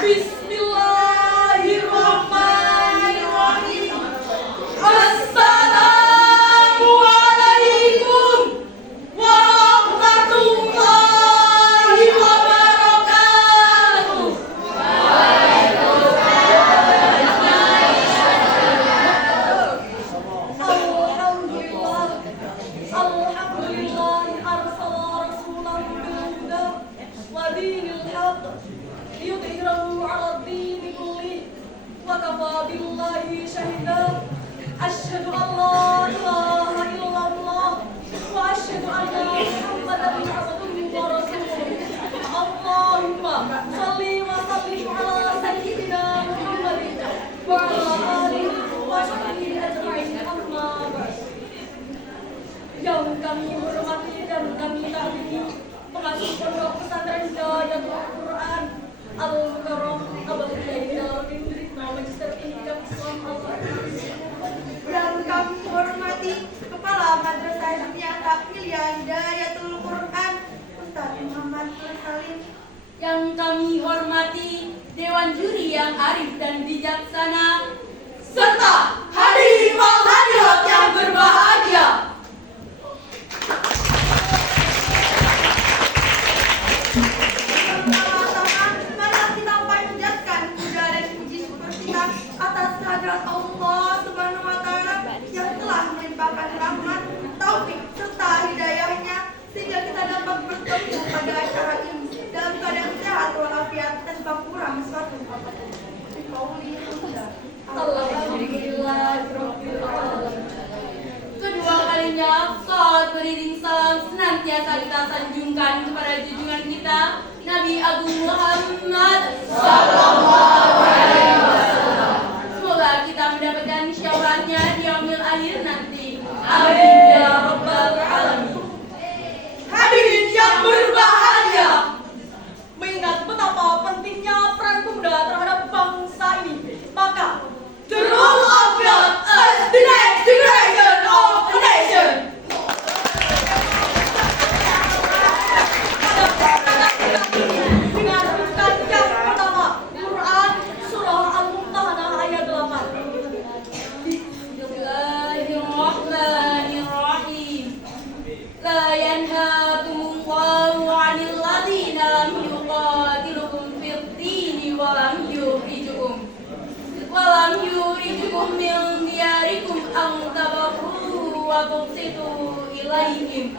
Bismillahirrahmanirrahim. Assalamualaikum warahmatullahi wabarakatuh. Alhamdulillah, alhamdulillah arsala rasulahu bil huda wa dinil haqq liyudhhirahu 'ala ad-dini kullih wa kafa billahi shahida. Asyhadu an la ilaha illallah wa asyhadu anna Muhammadan abduhu wa rasuluh. Allahumma shalli wa sallim 'ala sayyidina Muhammadin wa 'ala alihi wa sahbihi ajma'in. Amma ba'd. Yang kami hormati dan kami taati pengasuh pondok pesantren Hidayatul Quran Al-Mukarram Abul Haidar bin Magister Pendidikan Islam Al-Azhar. Dan kami hormati Kepala Madrasah Islamiyah Takmiliyah Hidayatul Quran Ustaz Muhammad Salim. Yang kami hormati Dewan Juri yang arif dan bijaksana, serta hadirin wal hadirat yang berbahagia. Pertama-tama, mari kita panjatkan puja dan puji syukur kita atas kehadirat Allah Subhanahu wa Ta'ala yang telah melimpahkan rahmat, taufik serta hidayahnya sehingga kita dapat bertemu pada acara ini dalam keadaan sehat walafiat tanpa kurang suatu apapun. Alhamdulillahirabbil alamin. Kedua kalinya salat beriring salam senantiasa kita sanjungkan kepada junjungan kita Nabi Agung Muhammad sallallahu alaihi wasallam. Semoga kita mendapatkan syafaatnya di yaumil akhir nanti. Amin ya rabbal alamin. Hadirin yang berbahagia, mengingat betapa pentingnya peran pemuda terhadap bangsa ini, maka the role of God as the next generation of the nation. Dengan rujukan yang pertama, Quran Surah Al-Mumtahanah ayat 8. Bismillahirrahmanirrahim. La yanhaakumullahu 'anil ladzina lam yuqatilukum fid dini wa lam yukhrijukum min diyarikum an tabarru wa tuqsitu ilaihim.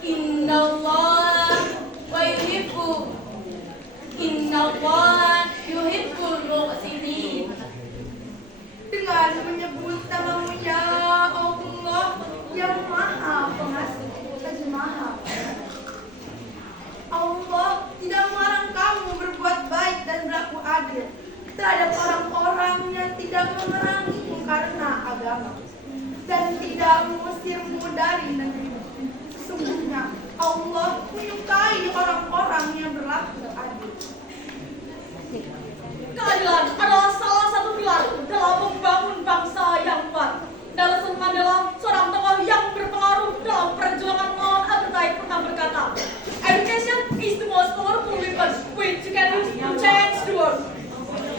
Innallaha yuhibbul muqsitin. Dengan menyebut namamu ya Allah yang maha pengasih lagi maha pengasih. Allah tidak melarang kamu berbuat baik dan berlaku adil terhadap orang-orang yang tidak memerangimu karena agama dan tidak mengusirmu dari negerimu. Sesungguhnya Allah menyukai orang-orang yang berlaku adil. Keadilan adalah salah satu pilar dalam membangun bangsa yang kuat. Nelson Mandela, seorang tokoh yang berpengaruh dalam perjuangan melawan apartheid, pernah berkata, "Education is the most powerful weapon which you can use to change the world."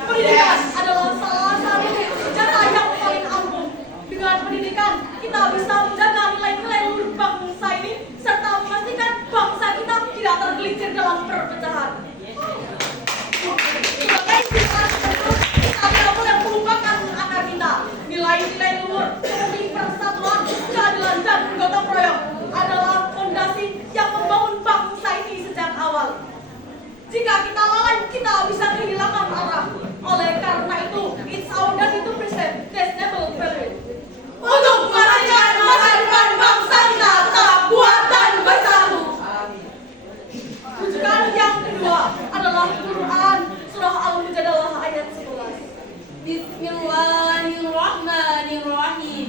Pendidikan adalah salah satu senjata yang paling ampuh. Dengan pendidikan, kita bisa menjaga nilai-nilai luhur bangsa ini serta memastikan bangsa kita tidak tergelincir dalam perpecahan. Sebagai sifat itu, kita tidak boleh melupakan akar kita. Nilai-nilai luhur seperti persatuan, keadilan, dan gotong royong adalah fondasi yang membangun bangsa ini sejak awal. Jika kita lalai, kita bisa kehilangan arah. Oleh karena itu, it's our duty to preserve this noble value. Untuk merayakan masa depan bangsa kita tetap kuat dan bersatu. Rujukan yang kedua adalah Quran Surah Al-Mujadalah ayat 11. Bismillahirrahmanirrahim.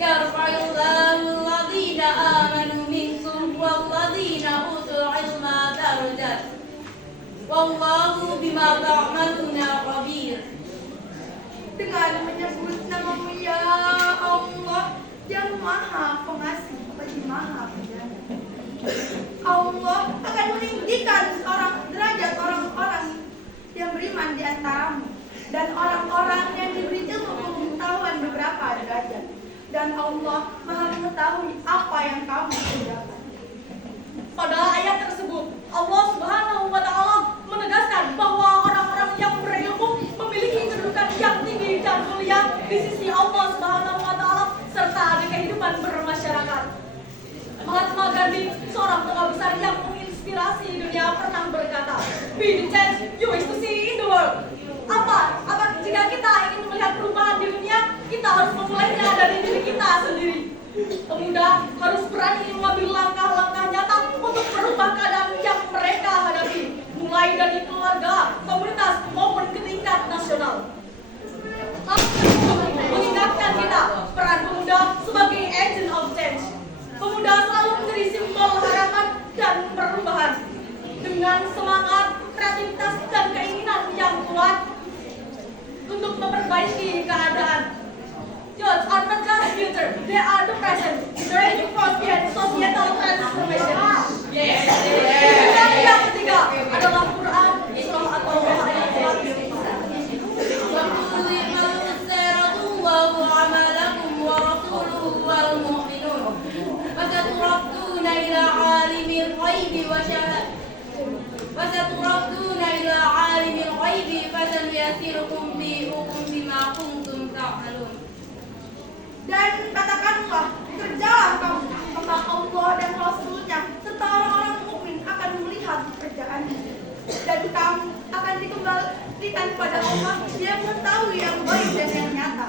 Yarfa'illahu alladhina amanu minkum walladhina utul ilma darajat. Wallahu bima ta'maluna khabir. Dengan menyebut namamu ya Allah yang maha pengasih dan orang-orang yang diberi ilmu pengetahuan beberapa derajat. Dan Allah Maha mengetahui apa yang kamu kerjakan. Pada ayat tersebut, Allah Subhanahu wa Ta'ala menegaskan bahwa orang-orang yang berilmu memiliki kedudukan yang tinggi dan mulia di sisi Allah Subhanahu wa Ta'ala serta di kehidupan bermasyarakat. Mahatma Gandhi, seorang tokoh besar yang menginspirasi dunia, pernah berkata, "Be the change you wish to see in the world." Apa jika kita ingin melihat perubahan di dunia, kita harus memulainya dari diri kita sendiri. Pemuda harus berani mengambil langkah-langkah nyata untuk merubah keadaan yang mereka hadapi, mulai dari keluarga, komunitas, maupun ke tingkat nasional. Hal tersebut mengingatkan kita peran pemuda sebagai agent of change. Pemuda selalu menjadi simbol harapan dan perubahan. Dengan semangat, kreativitas, dan keinginan yang kuat untuk memperbaiki keadaan. Youth are not just future, they are the present. Driving force behind societal transformation. Yes. Dan yang ketiga adalah Quran, surah At-Taubah ayat 1. وستردون إلى عالم الغيب فسنيسركم بما كنتم تعملون. Dan katakanlah, kerjalah kamu, maka Allah dan Rasul-Nya serta orang-orang mukmin akan melihat pekerjaan ini. Dan kamu akan dikembalikan pada Allah yang mengetahui yang baik dan yang nyata.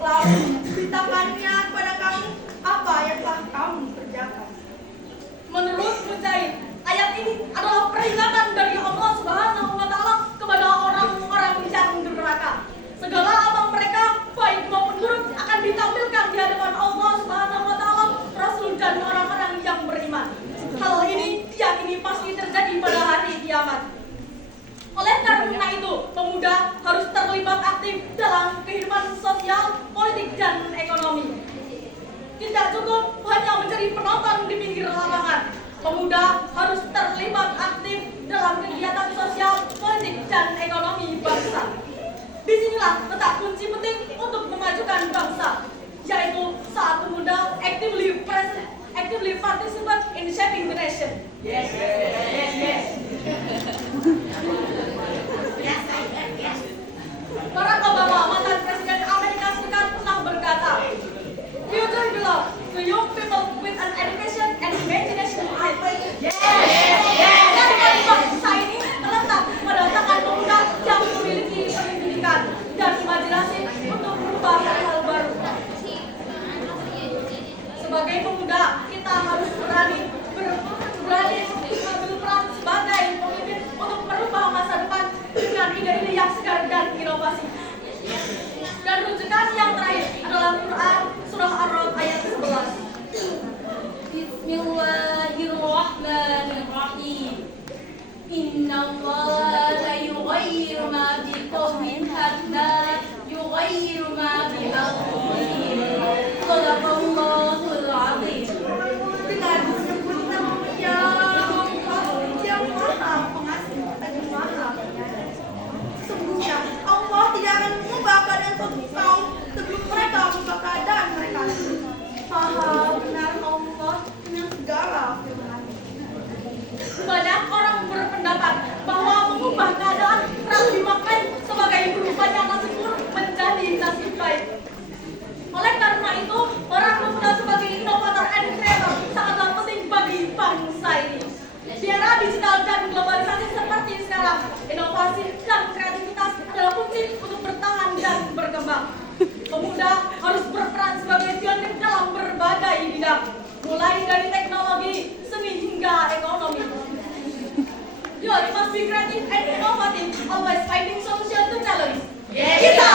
Lalu beritakannya kepada kamu apa yang telah kamu kerjakan. Menurut Mujahid, ayat ini adalah peringatan dari Allah Subhanahu wa Ta'ala kepada orang-orang yang durhaka. Segala amal mereka, baik maupun buruk, akan ditampilkan di hadapan Allah Subhanahu wa Ta'ala, Rasul, dan orang-orang yang beriman. Hal ini diyakini pasti terjadi pada hari kiamat. Oleh karena itu, pemuda harus terlibat aktif dalam kehidupan sosial, politik, dan ekonomi. Tidak cukup hanya menjadi penonton di pinggir lapangan. Pemuda harus terlibat aktif dalam kegiatan sosial, politik, dan ekonomi bangsa. Disinilah letak kunci penting untuk memajukan bangsa, yaitu saat pemuda actively participate in shaping the nation. Yes. Barack Obama, mantan Presiden Amerika Serikat, pernah berkata, "Future belongs to young people with an education and imagination." Dan kalimat bangsa ini terletak pada tangan pemuda yang memiliki pendidikan dan imajinasi untuk merubah hal baru. Sebagai pemuda, kita harus berani mengambil peran sebagai pemimpin untuk merubah masa depan dengan ide-ide yang segar dan inovasi. Dan rujukan yang terakhir adalah Quran surah Ar-Ra'd ayat 11. Bismillahirrahmanirrahim. Innallaha la yughayyiru ma biqaumin hatta yughayyiru ma bi anfusihim. Shadaqallahul 'azim. Dengan menyebut nama-Nya Allah yang Maha Pengasih lagi Maha Penyayang. Sesungguhnya Allah tidak akan mengubah keadaan suatu kaum sebelum mereka mengubah keadaan mereka sendiri. Maha benar Allah dengan segala firman-Nya. Banyak orang berpendapat bahwa mengubah keadaan kerap dimaknai sebagai berubahnya nasib buruk menjadi nasib baik. Oleh karena itu, orang pemuda sebagai inovator and creator sangatlah penting bagi bangsa ini. Di era digital dan globalisasi seperti sekarang, inovasi dan kreativitas adalah kunci untuk bertahan dan berkembang. Pemuda harus berperan sebagai pionir dalam berbagai bidang, mulai dari teknologi, seni hingga ekonomi. You must be creative and innovative, always finding solution to challenge. Kita